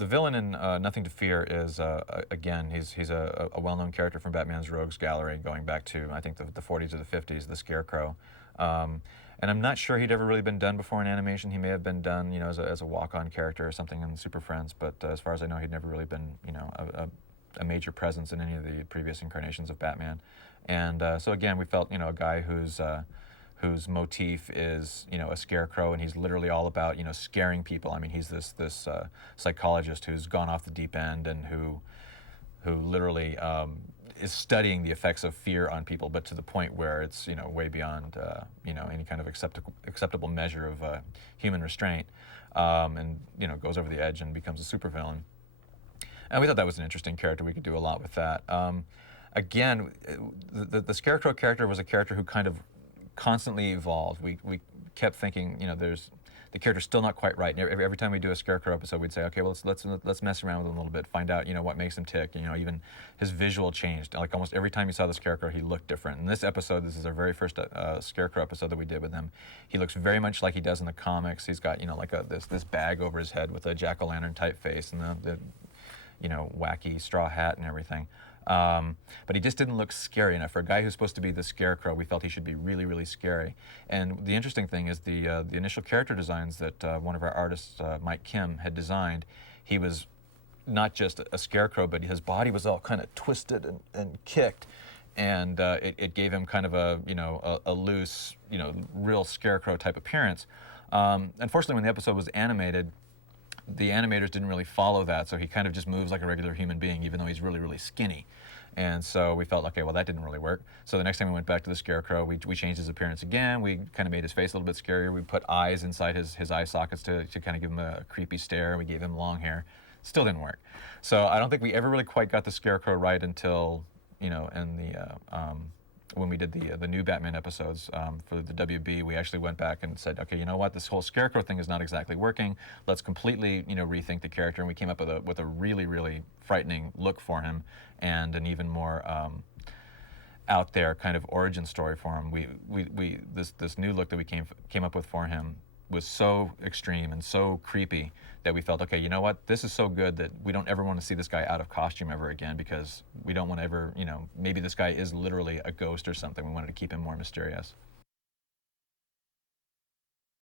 the villain in Nothing to Fear is again he's a well-known character from Batman's Rogues Gallery going back to I think the 40s or the 50s, the Scarecrow. Um, and I'm not sure he'd ever really been done before in animation. He may have been done, as a walk-on character or something in Super Friends, but as far as I know, he'd never really been, a major presence in any of the previous incarnations of Batman. And so again, we felt, a guy whose motif is, a scarecrow, and he's literally all about, scaring people. I mean, he's this psychologist who's gone off the deep end and who literally is studying the effects of fear on people, but to the point where it's way beyond any kind of acceptable measure of human restraint, and goes over the edge and becomes a supervillain. And we thought that was an interesting character. We could do a lot with that. Again, the Scarecrow character was a character who kind of constantly evolved. We kept thinking, the character's still not quite right. And every time we do a Scarecrow episode, we'd say, okay, well, let's mess around with him a little bit, find out, what makes him tick. Even his visual changed. Like almost every time you saw the Scarecrow, he looked different. In this episode, this is our very first Scarecrow episode that we did with him. He looks very much like he does in the comics. He's got, like this bag over his head with a jack-o'-lantern type face and the wacky straw hat and everything. But he just didn't look scary enough. For a guy who's supposed to be the Scarecrow, we felt he should be really, really scary. And the interesting thing is the initial character designs that one of our artists, Mike Kim, had designed, he was not just a Scarecrow, but his body was all kind of twisted and kicked. And it gave him kind of a loose, real Scarecrow type appearance. Unfortunately, when the episode was animated, the animators didn't really follow that, so he kind of just moves like a regular human being, even though he's really, really skinny. And so we felt, okay, well, that didn't really work. So the next time we went back to the Scarecrow, we changed his appearance again. We kind of made his face a little bit scarier. We put eyes inside his eye sockets to kind of give him a creepy stare. We gave him long hair. Still didn't work. So I don't think we ever really quite got the Scarecrow right until, in the when we did the new Batman episodes for the WB, we actually went back and said, okay, you know what, this whole Scarecrow thing is not exactly working. Let's completely, rethink the character, and we came up with a really, really frightening look for him, and an even more out there kind of origin story for him. This new look that we came up with for him was so extreme and so creepy that we felt, okay, you know what, this is so good that we don't ever want to see this guy out of costume ever again, because we don't want to ever, maybe this guy is literally a ghost or something. We wanted to keep him more mysterious.